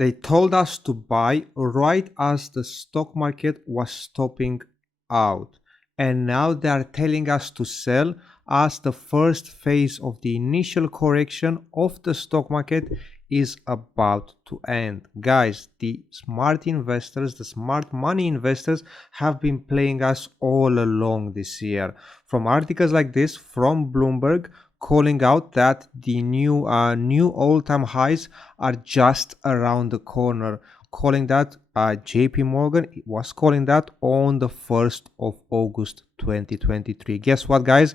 They told us to buy right as the stock market was stopping out, and now they are telling us to sell as the first phase of the initial correction of the stock market is about to end. Guys, the smart investors, the smart money investors have been playing us all along this year. From articles like this from Bloomberg calling out that the new all-time highs are just around the corner, calling that JP Morgan was calling that on the 1st of August 2023. Guess what, guys?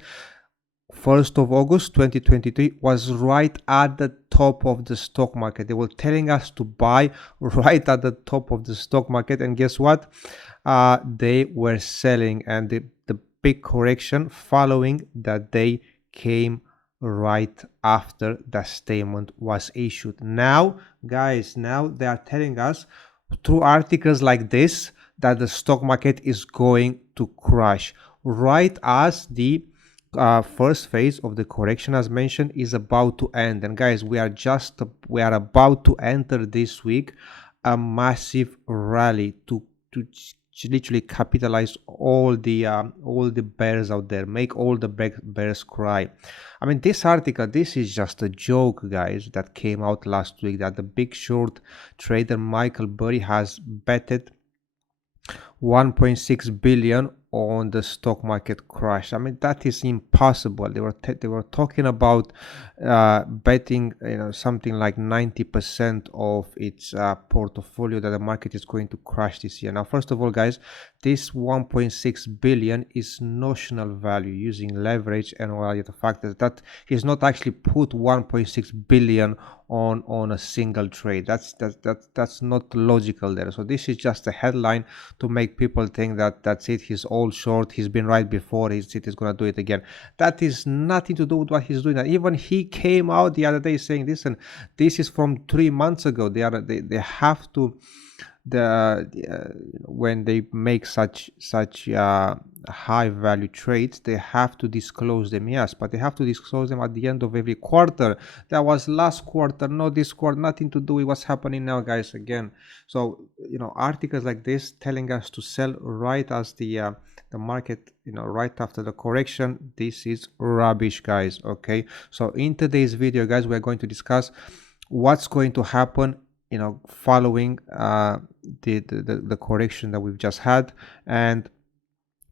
1st of August 2023 was right at the top of the stock market. They were telling us to buy right at the top of the stock market, and guess what? They were selling, and the big correction following that day came right after the statement was issued. Now, guys, now they are telling us through articles like this that the stock market is going to crash right as the first phase of the correction, as mentioned, is about to end. And guys, we are about to enter this week a massive rally to literally capitalize all the bears out there, make all the bears cry. I mean, this article, this is just a joke, guys, that came out last week, that the big short trader Michael Burry has betted 1.6 billion on the stock market crash. I mean, that is impossible. They were talking about betting, something like 90% of its portfolio that the market is going to crash this year. Now, first of all, guys, this 1.6 billion is notional value using leverage and all the other factors. That is not actually put 1.6 billion on a single trade. That's not logical there. So this is just a headline to make people think that that's it, he's all short, he's been right before, he's going to do it again. That is nothing to do with what he's doing. And even he came out the other day saying this, and this is from 3 months ago. They have to, when they make such high value trades, they have to disclose them, yes, but they have to disclose them at the end of every quarter. That was last quarter, not this quarter, nothing to do with what's happening now, guys, again. So articles like this telling us to sell right as the market, right after the correction, this is rubbish, guys. Okay, so in today's video, guys, we're going to discuss what's going to happen following the correction that we've just had, and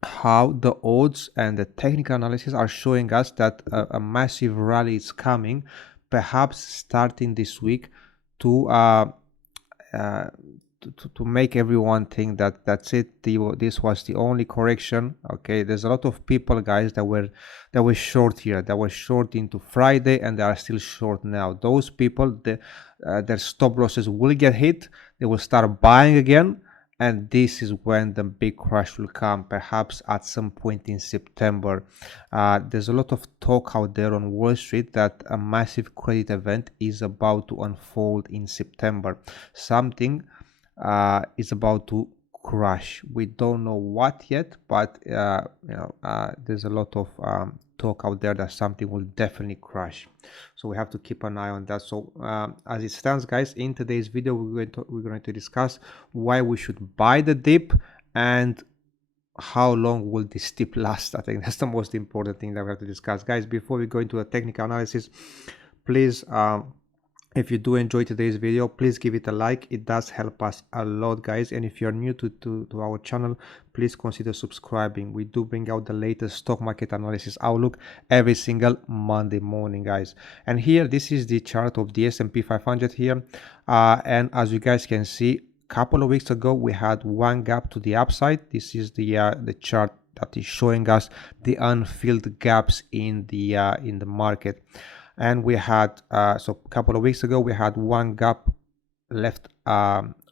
how the odds and the technical analysis are showing us that a massive rally is coming, perhaps starting this week, to make everyone think that that's it, this was the only correction. Okay, there's a lot of people, guys, that were short here, that were short into Friday, and they are still short now. Those people, their stop losses will get hit, they will start buying again, and this is when the big crash will come, perhaps at some point in September. There's a lot of talk out there on Wall Street that a massive credit event is about to unfold in September. Something is about to crash. We don't know what yet, but there's a lot of talk out there that something will definitely crash. So we have to keep an eye on that. So as it stands, guys, in today's video, we're going to discuss why we should buy the dip and how long will this dip last. I think that's the most important thing that we have to discuss, guys. Before we go into the technical analysis, please, if you do enjoy today's video, please give it a like. It does help us a lot, guys. And if you're new to our channel, please consider subscribing. We do bring out the latest stock market analysis outlook every single Monday morning, guys. And here, this is the chart of the S&P 500 here. And as you guys can see, a couple of weeks ago, we had one gap to the upside. This is the chart that is showing us the unfilled gaps in the market. And we had so a couple of weeks ago, we had one gap left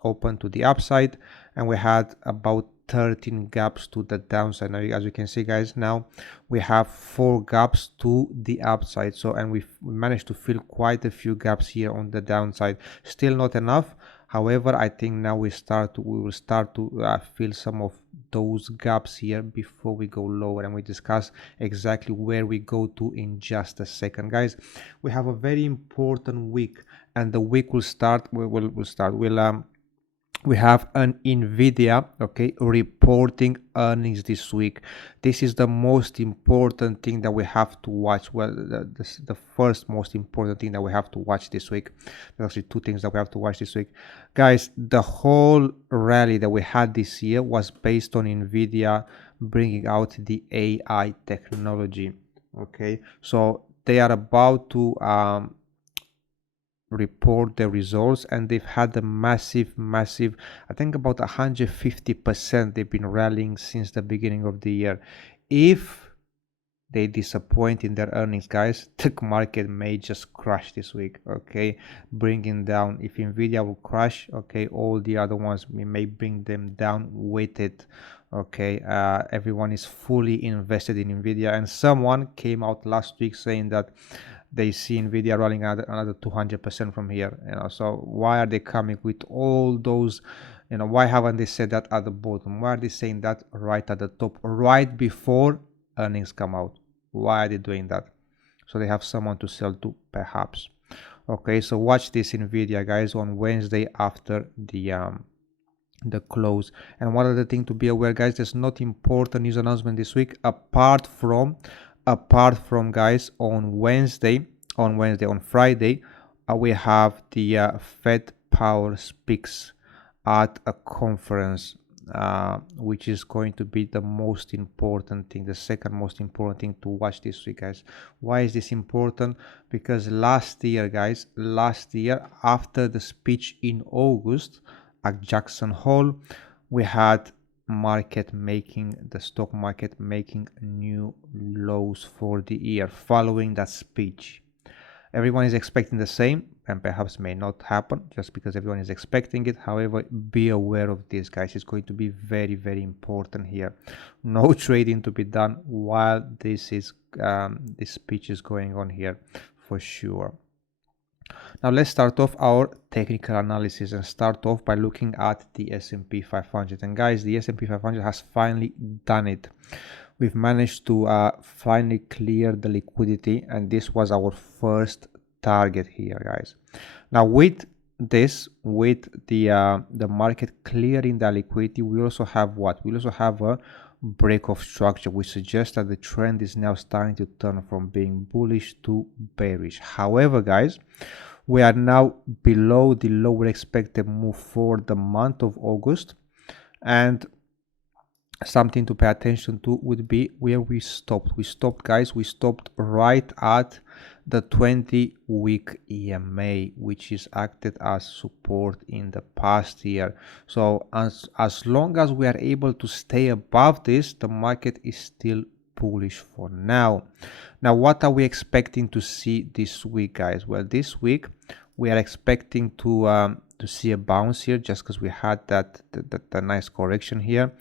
open to the upside, and we had about 13 gaps to the downside. Now, as you can see, guys, now we have 4 gaps to the upside. So, and we managed to fill quite a few gaps here on the downside. Still not enough. However, I think now we will start to fill some of those gaps here before we go lower, and we discuss exactly where we go to in just a second. Guys, we have a very important week, and the week will start. We have an Nvidia, okay, reporting earnings this week. This is the most important thing that we have to watch. Well, the first most important thing that we have to watch this week. There's actually two things that we have to watch this week, guys. The whole rally that we had this year was based on Nvidia bringing out the AI technology. Okay, so they are about to report the results, and they've had a massive, I think about 150% they've been rallying since the beginning of the year. If they disappoint in their earnings, guys, the market may just crash this week, okay, bringing down. If Nvidia will crash, okay, all the other ones, we may bring them down with it, okay. Everyone is fully invested in Nvidia, and someone came out last week saying that they see Nvidia rolling another 200% from here, so why are they coming with all those, why haven't they said that at the bottom? Why are they saying that right at the top, right before earnings come out? Why are they doing that? So they have someone to sell to, perhaps. Okay, so watch this Nvidia, guys, on Wednesday after the close. And one other thing to be aware, guys, there's not important news announcement this week apart from guys, on Friday, we have the Fed Power Speaks at a conference, which is going to be the most important thing, the second most important thing to watch this week, guys. Why is this important? Because last year, guys, after the speech in August at Jackson Hole, we had the stock market making new lows for the year following that speech. Everyone is expecting the same, and perhaps may not happen just because everyone is expecting it. However, be aware of this, guys. It's going to be very, very important here. No trading to be done while this speech is going on here, for sure. Now let's start off our technical analysis and start off by looking at the S&P 500. And guys, the S&P 500 has finally done it. We've managed to finally clear the liquidity, and this was our first target here, guys. Now with this, with the market clearing the liquidity, we also have what? We also have a break of structure, which suggests that the trend is now starting to turn from being bullish to bearish. However, guys, we are now below the lower expected move for the month of August, and something to pay attention to would be where we stopped. We stopped right at the 20-week EMA, which is acted as support in the past year. So as long as we are able to stay above this, the market is still bullish for now. Now, what are we expecting to see this week, guys? Well, this week we are expecting to see a bounce here, just because we had that nice correction here.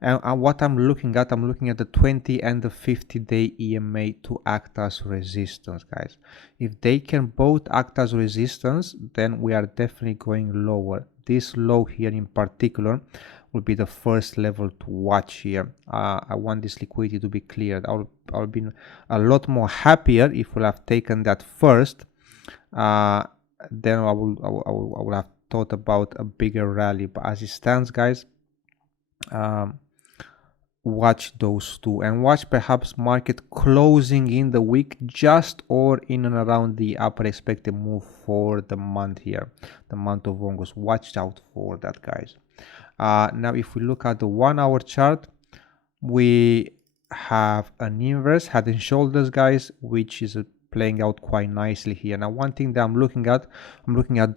And what I'm looking at the 20 and the 50-day EMA to act as resistance, guys. If they can both act as resistance, then we are definitely going lower. This low here in particular will be the first level to watch here. I want this liquidity to be cleared. I'll be a lot more happier if we'll have taken that first. Then I will have thought about a bigger rally. But as it stands, guys, watch those two, and watch perhaps market closing in the week just or in and around the upper expected move for the month here, the month of August. Watch out for that, guys. Now if we look at the 1 hour chart, we have an inverse head and shoulders, guys, which is playing out quite nicely here. Now one thing that I'm looking at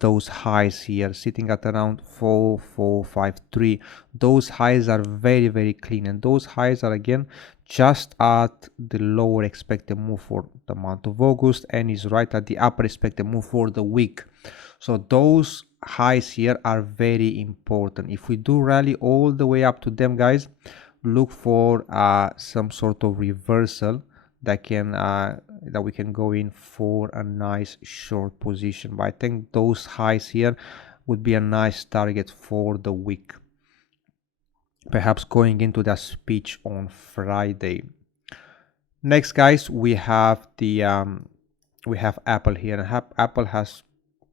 those highs here sitting at around 4453. Those highs are very, very clean, and those highs are again just at the lower expected move for the month of August, and is right at the upper expected move for the week. So those highs here are very important. If we do rally all the way up to them, guys, look for some sort of reversal that we can go in for a nice short position. But I think those highs here would be a nice target for the week, perhaps going into that speech on Friday. Next, guys, we have the we have Apple here, and Apple has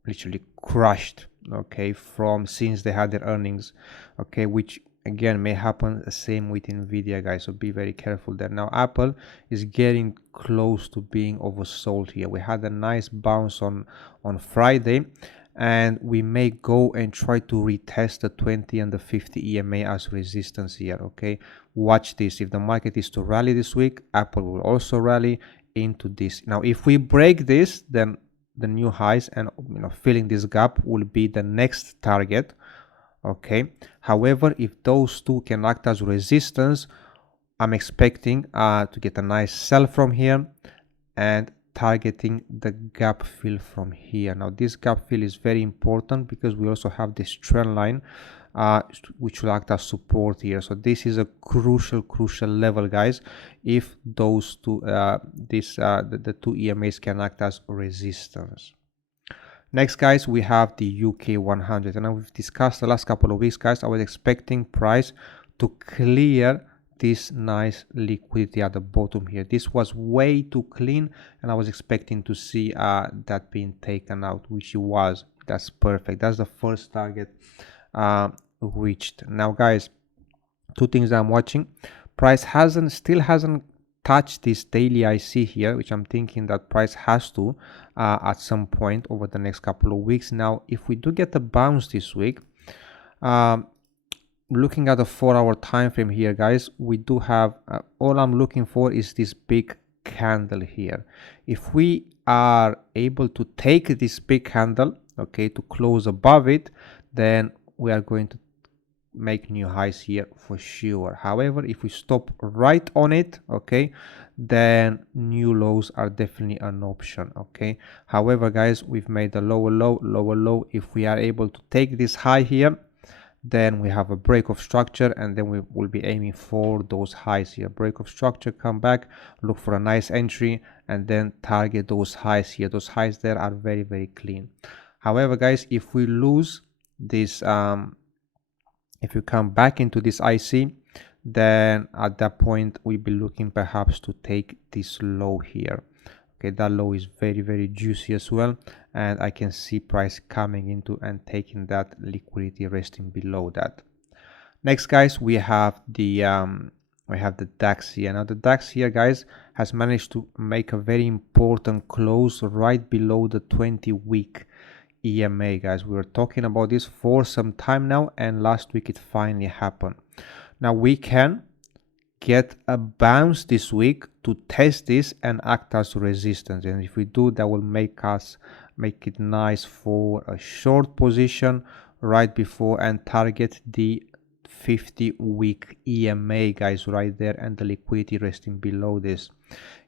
literally crushed, okay, from since they had their earnings, okay, which again may happen the same with Nvidia, guys, so be very careful there. Now Apple is getting close to being oversold here. We had a nice bounce on Friday, and we may go and try to retest the 20 and the 50 EMA as resistance here, okay. Watch this. If the market is to rally this week, Apple will also rally into this. Now if we break this, then the new highs and filling this gap will be the next target, okay. However, if those two can act as resistance, I'm expecting to get a nice sell from here and targeting the gap fill from here. Now this gap fill is very important because we also have this trend line which will act as support here. So this is a crucial level, guys, if those two the two EMAs can act as resistance. Next, guys, we have the UK 100, and we've discussed the last couple of weeks, guys. I was expecting price to clear this nice liquidity at the bottom here. This was way too clean, and I was expecting to see that being taken out, which it was. That's perfect. That's the first target reached. Now, guys, two things I'm watching. Price still hasn't touched this daily IC here, which I'm thinking that price has to at some point over the next couple of weeks. Now if we do get a bounce this week, looking at the 4-hour time frame here, guys, we do have all I'm looking for is this big candle here. If we are able to take this big candle, okay, to close above it, then we are going to make new highs here for sure. However, if we stop right on it, okay, then new lows are definitely an option, okay. However, guys, we've made a lower low. If we are able to take this high here, then we have a break of structure, and then we will be aiming for those highs here. Break of structure, come back, look for a nice entry, and then target those highs here. Those highs there are very clean. However, guys, if we lose this if you come back into this IC, then at that point we'll be looking perhaps to take this low here. Okay, that low is very juicy as well, and I can see price coming into and taking that liquidity, resting below that. Next, guys, we have the DAX here. Now the DAX here, guys, has managed to make a very important close right below the 20-week EMA, guys. We were talking about this for some time now, and last week it finally happened. Now we can get a bounce this week to test this and act as resistance, and if we do, that will make it nice for a short position right before and target the 50-week EMA, guys, right there, and the liquidity resting below this.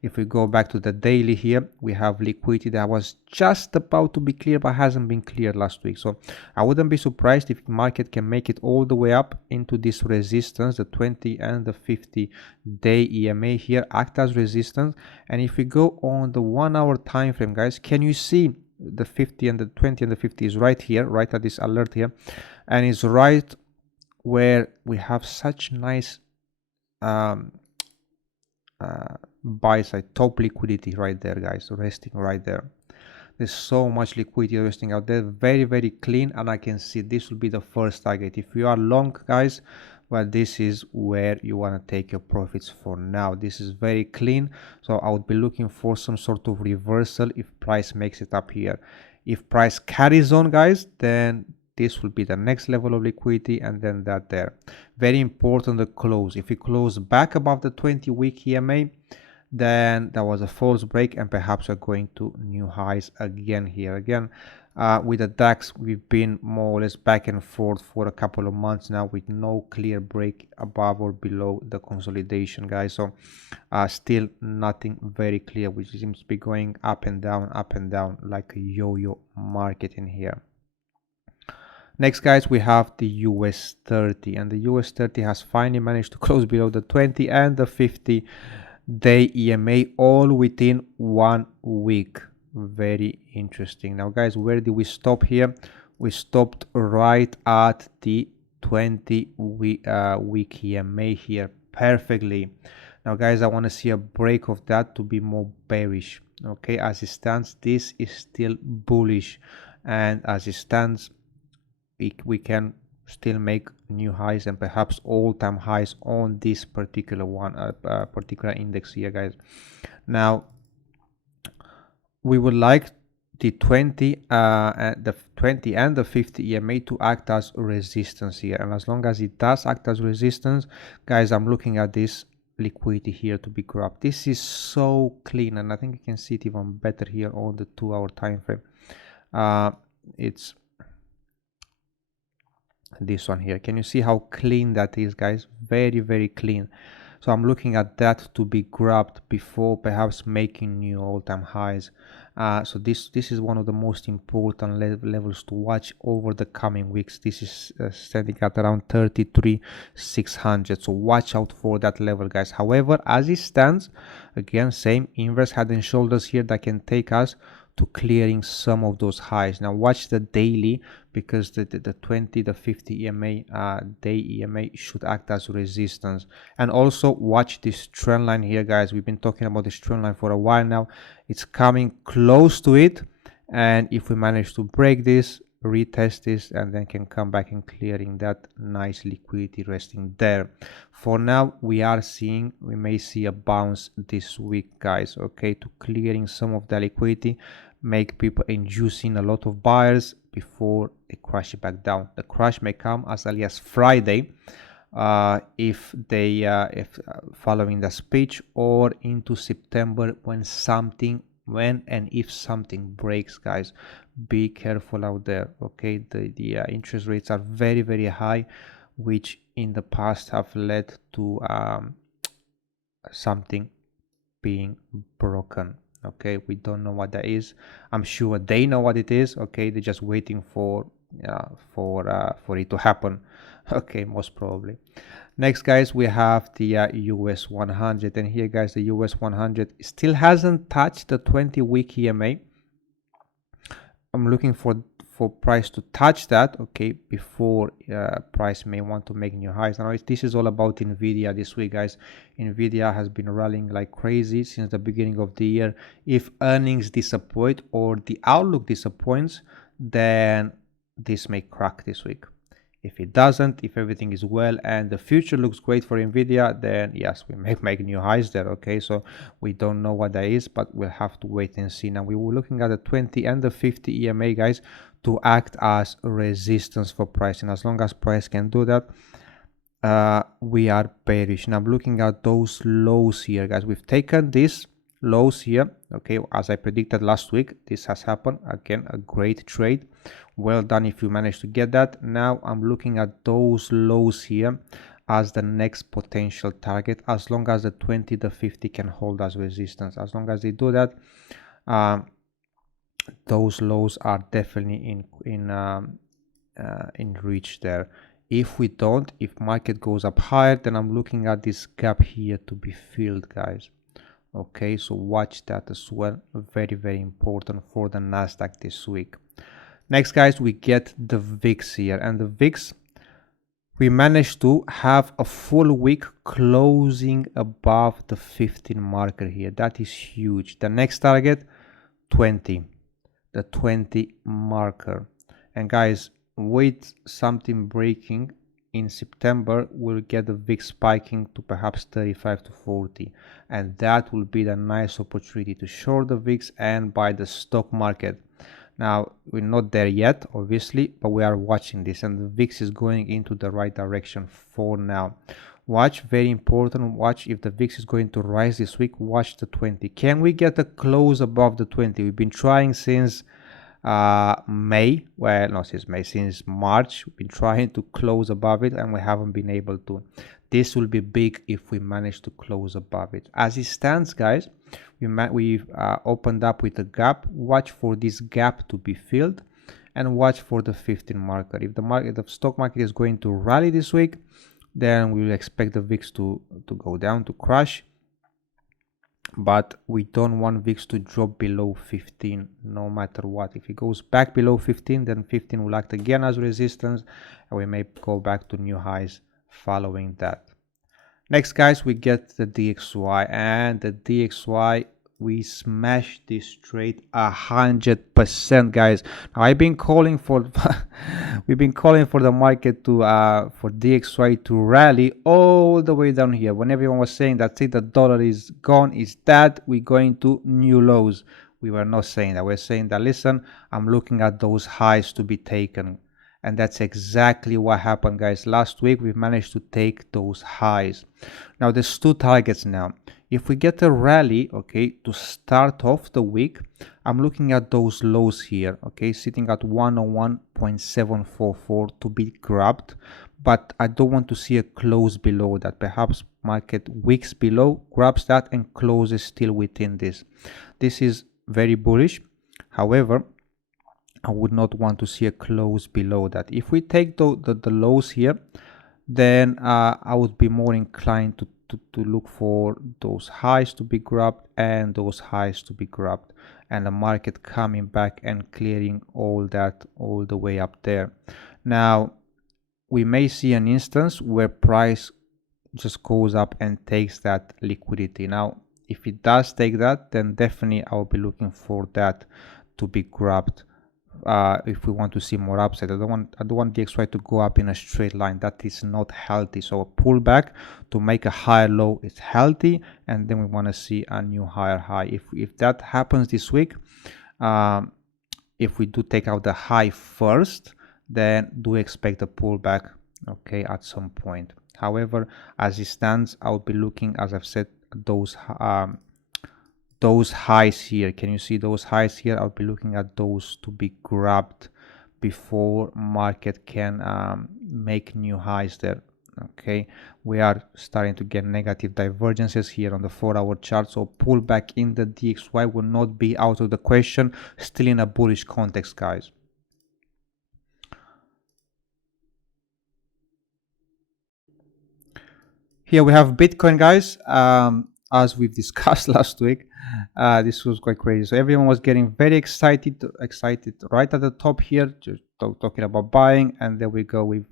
If we go back to the daily here, we have liquidity that was just about to be clear but hasn't been cleared last week. So I wouldn't be surprised if the market can make it all the way up into this resistance, the 20 and the 50-day EMA here act as resistance. And if we go on the 1-hour time frame, guys, can you see the 50 and the 20 and the 50 is right here, right at this alert here, and it's right where we have such nice buy side top liquidity right there, guys, resting right there. There's so much liquidity resting out there, very clean, and I can see this will be the first target. If you are long, guys, well, this is where you want to take your profits for now. This is very clean, so I would be looking for some sort of reversal if price makes it up here. If price carries on, guys, then this will be the next level of liquidity, and then that there. Very important, the close. If we close back above the 20-week EMA, then that was a false break, and perhaps we're going to new highs again here. Again, with the DAX, we've been more or less back and forth for a couple of months now with no clear break above or below the consolidation, guys. So still nothing very clear, which seems to be going up and down like a yo-yo market in here. Next, guys, we have the US 30, and the US 30 has finally managed to close below the 20 and the 50-day EMA all within 1 week. Very interesting. Now, guys, where did we stop here? We stopped right at the 20 week EMA here perfectly. Now guys, I want to see a break of that to be more bearish. Okay, as it stands, this is still bullish, and as it stands, we can still make new highs and perhaps all-time highs on this particular one, particular index here, guys. Now we would like the 20 and the 50 EMA to act as resistance here, and as long as it does act as resistance, guys, I'm looking at this liquidity here to be grabbed. This is so clean, and I think you can see it even better here on the 2-hour time frame. It's this one here. Can you see how clean that is, guys? Very, very clean. So I'm looking at that to be grabbed before perhaps making new all-time highs. So this is one of the most important levels to watch over the coming weeks. This is standing at around 33,600. So watch out for that level, guys. However, as it stands, again, same inverse head and shoulders here that can take us to clearing some of those highs. Now watch the daily, because the 20, the 50 EMA, day EMA should act as resistance. And also watch this trend line here, guys. We've been talking about this trend line for a while now. It's coming close to it, and if we manage to break this, retest this, and then can come back and clearing that nice liquidity resting there. For now, we may see a bounce this week, guys, okay, to clearing some of the liquidity, make people inducing a lot of buyers before they crash it back down. The crash may come as early as Friday, if following the speech, or into September when and if something breaks, guys. Be careful out there, okay? The interest rates are very, very high, which in the past have led to something being broken. Okay, we don't know what that is. I'm sure they know what it is. Okay, they're just waiting for it to happen. Okay, most probably. Next, guys, we have the US 100, and here, guys, the US 100 still hasn't touched the 20-week EMA. I'm looking for price to touch that, okay, before price may want to make new highs. Now this is all about Nvidia this week, guys. Nvidia has been rallying like crazy since the beginning of the year. If earnings disappoint or the outlook disappoints, then this may crack this week. If it doesn't, if everything is well and the future looks great for Nvidia, then yes, we may make new highs there. Okay, so we don't know what that is, but we'll have to wait and see. Now we were looking at the 20 and the 50 EMA, guys, to act as resistance for price, and as long as price can do that, we are bearish. Now I'm looking at those lows here, guys. We've taken these lows here, okay, as I predicted last week. This has happened again. A great trade, well done if you managed to get that. Now I'm looking at those lows here as the next potential target, as long as the 20, the 50 can hold as resistance. As long as they do that, those lows are definitely in reach there. If we don't, if market goes up higher, then I'm looking at this gap here to be filled, guys. Okay, so watch that as well. Very, very important for the NASDAQ this week. Next, guys, we get the VIX here, and the VIX, we managed to have a full week closing above the 15 marker here. That is huge. The next target, 20, the 20 marker. And guys, with something breaking in September, we'll get the VIX spiking to perhaps 35 to 40, and that will be the nice opportunity to short the VIX and buy the stock market. Now we're not there yet, obviously, but we are watching this, and the VIX is going into the right direction for now. Watch, very important, watch if the VIX is going to rise this week. Watch the 20. Can we get a close above the 20? We've been trying since May, well, not since May, since March. We've been trying to close above it and we haven't been able to. This will be big if we manage to close above it. As it stands, guys, we've opened up with a gap. Watch for this gap to be filled and watch for the 15 marker. If the stock market is going to rally this week, then we will expect the VIX to go down, to crash, but we don't want VIX to drop below 15 no matter what. If it goes back below 15, then 15 will act again as resistance, and we may go back to new highs following that. Next, guys, we get the DXY, and the DXY, we smashed this trade 100%, guys. Now I've been calling for we've been calling for the market to for DXY to rally all the way down here. When everyone was saying that's it, the dollar is gone, is that we're going to new lows. We were not saying that. We're saying that, listen, I'm looking at those highs to be taken. And that's exactly what happened, guys. Last week we managed to take those highs. Now there's two targets now. If we get a rally, okay, to start off the week, I'm looking at those lows here, okay, sitting at 101.744 to be grabbed, but I don't want to see a close below that. Perhaps market wicks below, grabs that, and closes still within this. This is very bullish. However, I would not want to see a close below that. If we take the lows here, then I would be more inclined to look for those highs to be grabbed and those highs to be grabbed, and the market coming back and clearing all that all the way up there. Now we may see an instance where price just goes up and takes that liquidity. Now if it does take that, then definitely I'll be looking for that to be grabbed. If we want to see more upside, I don't want DXY to go up in a straight line. That is not healthy. So a pullback to make a higher low is healthy, and then we want to see a new higher high. If that happens this week, if we do take out the high first, then do expect a pullback, okay, at some point. However, as it stands, I'll be looking, as I've said, those highs here. Can you see those highs here? I'll be looking at those to be grabbed before market can make new highs there. Okay, we are starting to get negative divergences here on the 4-hour chart, so pullback in the DXY will not be out of the question. Still in a bullish context, guys. Here we have Bitcoin, guys. As we've discussed last week, this was quite crazy. So everyone was getting very excited right at the top here, just talking about buying, and there we go. We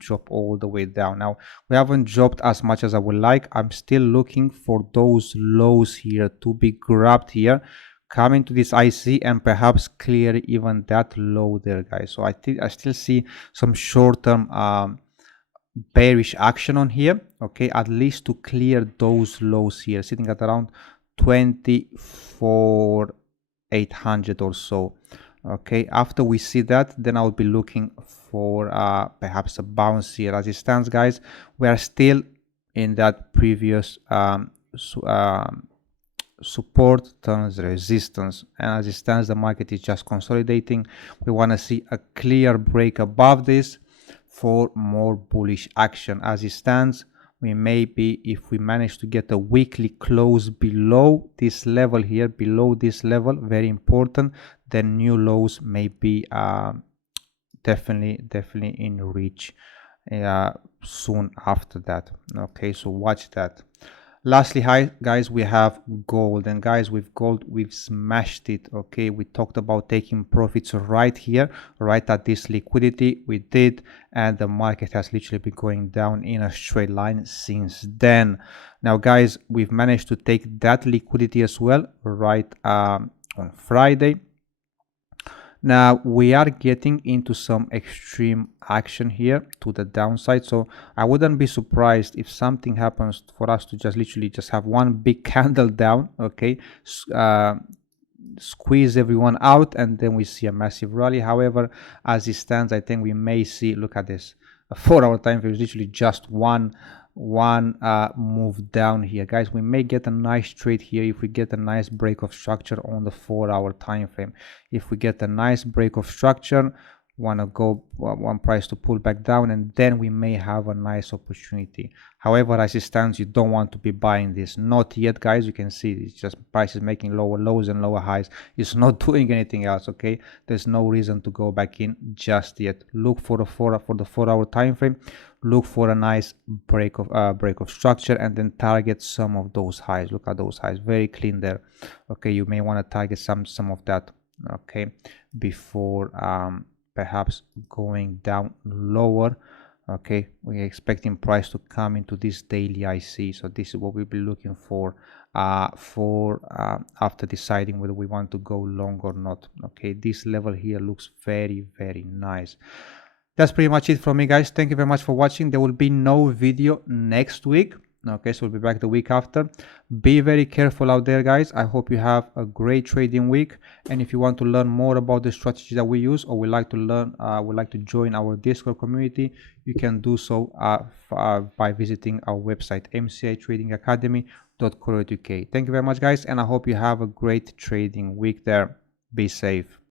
drop all the way down. Now we haven't dropped as much as I would like. I'm still looking for those lows here to be grabbed here, coming to this IC and perhaps clear even that low there, guys. So I still see some short-term bearish action on here, okay, at least to clear those lows here, sitting at around 24,800 or so. Okay, after we see that, then I'll be looking for perhaps a bounce here. As it stands, guys, we are still in that previous support turns resistance, and as it stands, the market is just consolidating. We want to see a clear break above this for more bullish action. As it stands, we may be, if we manage to get a weekly close below this level here, below this level, very important, then new lows may be definitely in reach soon after that. Okay, so watch that. Lastly, guys, we have gold, and guys, with gold we've smashed it. Okay, we talked about taking profits right here, right at this liquidity. We did, and the market has literally been going down in a straight line since then. Now, guys, we've managed to take that liquidity as well right on Friday. Now we are getting into some extreme action here to the downside, so I wouldn't be surprised if something happens for us to just literally just have one big candle down, okay, squeeze everyone out, and then we see a massive rally. However, as it stands, I think we may see, look at this, a 4-hour time frame is literally just one move down here, guys. We may get a nice trade here if we get a nice break of structure on the 4-hour time frame. If we get a nice break of structure, want to go one price to pull back down, and then we may have a nice opportunity. However, as it stands, you don't want to be buying this, not yet, guys. You can see it's just prices making lower lows and lower highs. It's not doing anything else. Okay, there's no reason to go back in just yet. Look for the 4-hour time frame. Look for a nice break of structure, and then target some of those highs. Look at those highs, very clean there. Okay, you may want to target some of that, okay, before perhaps going down lower. Okay, we're expecting price to come into this daily IC, so this is what we'll be looking for after deciding whether we want to go long or not. Okay, this level here looks very, very nice. That's pretty much it from me, guys. Thank you very much for watching. There will be no video next week. Okay, so we'll be back the week after. Be very careful out there, guys. I hope you have a great trading week. And if you want to learn more about the strategies that we use, or would like to join our Discord community, you can do so by visiting our website, mcitradingacademy.co.uk. Thank you very much, guys, and I hope you have a great trading week there. Be safe.